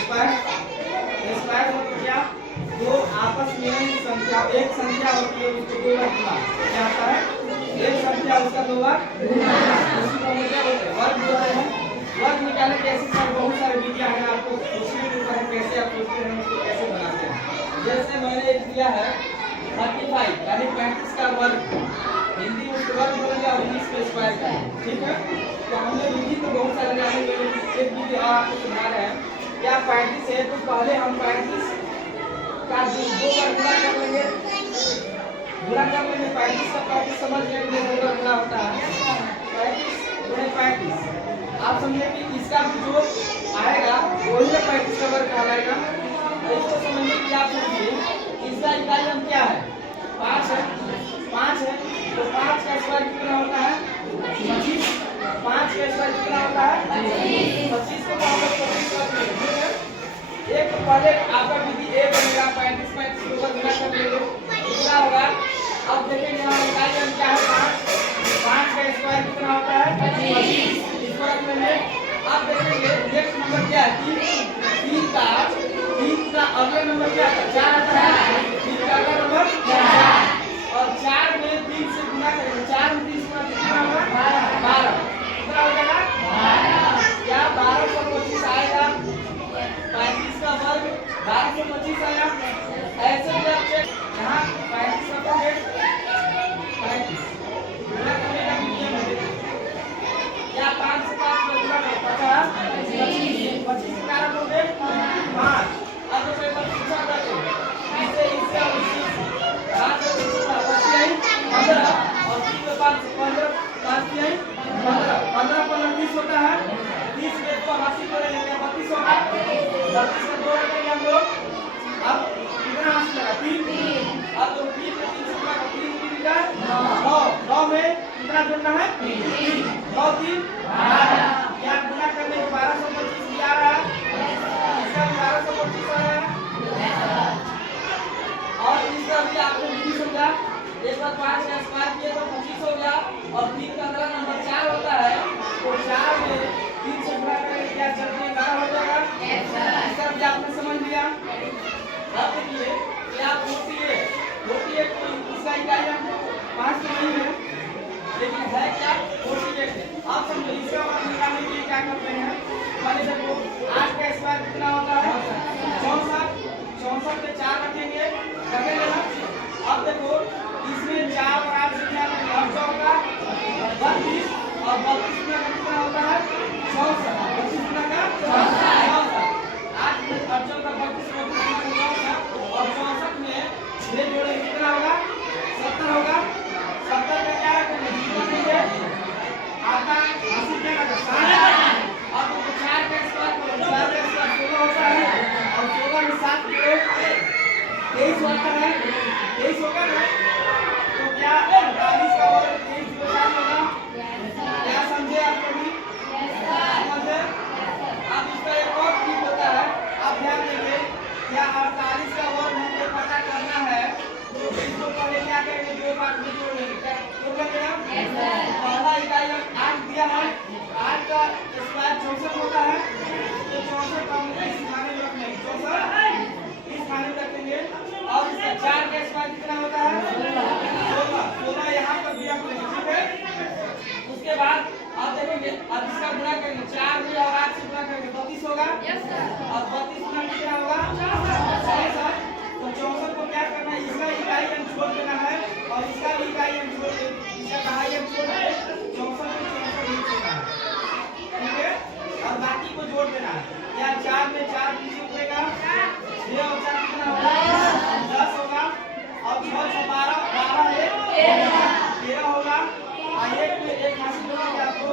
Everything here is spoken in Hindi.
स्क्वायर स्क्वायर मतलब क्या, दो आपस में संख्या, एक संख्या होती है उसको दो बार गुणा, क्या होता है, एक संख्या उसका दो बार गुणा, उसी को हम क्या बोलते हैं, वर्ग बोलते हैं। वर्ग निकालने के ऐसे सारे बहुत सारे विधियां हैं, आपको उसमें भी ऊपर है कैसे आप सोचते हैं उसको कैसे बनाते हैं। जैसे मैंने एक दिया है 35 यानी 35 का वर्ग, हिंदी में उसको वर्ग बोलेंगे और इंग्लिश में स्क्वायर करेंगे, ठीक है। तो हमने विधि तो बहुत सारे जाने के लिए एक विधि आपको सुना रहे हैं। क्या 35 है तो पहले हम 35 का दो बार गुणा कर लेंगे, गुणा कर लेंगे 35 का 35 समझ गए कि दो बार गुणा होता है 35 गुणे 35। आप समझे कि इसका भी जो आएगा वही 35 का वर्ग कहलाएगा। तो इसको समझने के लिए आप सोचिए इसका इकाई हम क्या है, 5 है, 5 है तो 5 का स्क्वायर कितना होता है 25, 5 का स्क्वायर कितना होता है 25 को हम लोग 25 कर लेंगे, ठीक है। एक पहले आपका विधि ए बनेगा 35 35 को गुणा कर लेंगे कितना होगा। अब देखेंगे हम इकाई हम क्या है 5 का स्क्वायर कितना होता है 25, इसको रख लेंगे। अब देखेंगे नेक्स्ट नंबर क्या है 3 का अगला नंबर क्या है 4 आता है, 3 का अगला नंबर 4 और 4 में 3 से गुणा करेंगे, 4 में 3 गुणा कितना होगा 12, कितना हो जाएगा 12, क्या 12 को 25 आएगा, 35 का वर्ग 12 से 25 आया। ऐसे भी आप चेक यहाँ 35 रखोगे 35 गुणा करने का नियम है, क्या 5 से 5 गुणा करो 50 25 का रखोगे 5। अब तो पेपर पूछा करते इससे इससे और इससे 5 से 15 और 3 से 5 से 15 5 से 15 15 पर 30 होता है, 30 के ऊपर 80 को ले लेंगे 32 होगा, 32 में 2 रखेंगे हम लोग। अब कितना 80 लगा 3, अब तो 3 में 3 से गुणा कर 3 3 का 9, 9 में कितना जोड़ना है 3, 9 3 12, क्या गुणा करने के 1225 दिया रहा है, इसका 1225 आ रहा है। और इसका भी आपको विधि समझा, एक बार 5 का स्क्वायर किए तो 25 हो गया और 3 का अगला नंबर 4 होता है, तो 4 में 3 से गुणा करके क्या चलते 12 हो जाएगा। इसका भी आपने समझ लिया। अब देखिए क्या 48 कोई इसका इकाई हम 5 तो नहीं है लेकिन है क्या 48 है। आप समझो इसका मान निकालने के लिए क्या करते हैं, पहले देखो 8 का स्क्वायर कितना होता है 64, 64 पे 4 रखेंगे रखेंगे ना। अब देखो इसमें 4 और 8 से क्या करेंगे 8 होगा 32 और 32 गुना कितना होता है 64, 32 गुना का 64, 8 में 8 का 32 और 64 में 6 जोड़े कितना होगा 70 होगा। 70 का क्या रखेंगे जीरो नहीं है आता 80 क्या रखेंगे 60। अब तो 4 का स्क्वायर करो 4 का स्क्वायर 16 होता है और 16 में 7 जोड़ो 23 होता है, 23 होगा ना। तो क्या 48 का वर्ग 23 के साथ होगा, क्या समझे आप कभी समझे। अब इसका एक और ट्रिक होता है, आप ध्यान देंगे क्या 48 का वर्ग हमको पता करना है तो इसको पहले क्या करेंगे 2 पार्ट में जोड़ लेंगे, क्या जोड़ लेंगे हम। पहला इकाई हम 8 दिया है, 8 का स्क्वायर 64 होता है तो 64 का हम इस खाने में रख लेंगे 64 इस खाने में रखेंगे। और इसका 4 का स्क्वायर कितना होता है 16 यहाँ पर भी रख लेंगे, ठीक है। उसके बाद आप देखोगे अब इसका गुणा करेंगे 4 में और 8 से गुणा करेंगे 32 होगा और 32 गुना कितना होगा 64। तो 64 को क्या करना है इसका इकाई हम छोड़ देना है और इसका भी इकाई हम छोड़ देंगे, इसका दहाई हम छोड़ देंगे 64 में 64 लिख देना है, ठीक है। और बाकी को जोड़ देना है, क्या 4 में 4 बीच उठेगा 6 और 4 कितना होगा 10 होगा और 6 से 12 12 है 13 होगा और एक में एक हासिल होगा आपको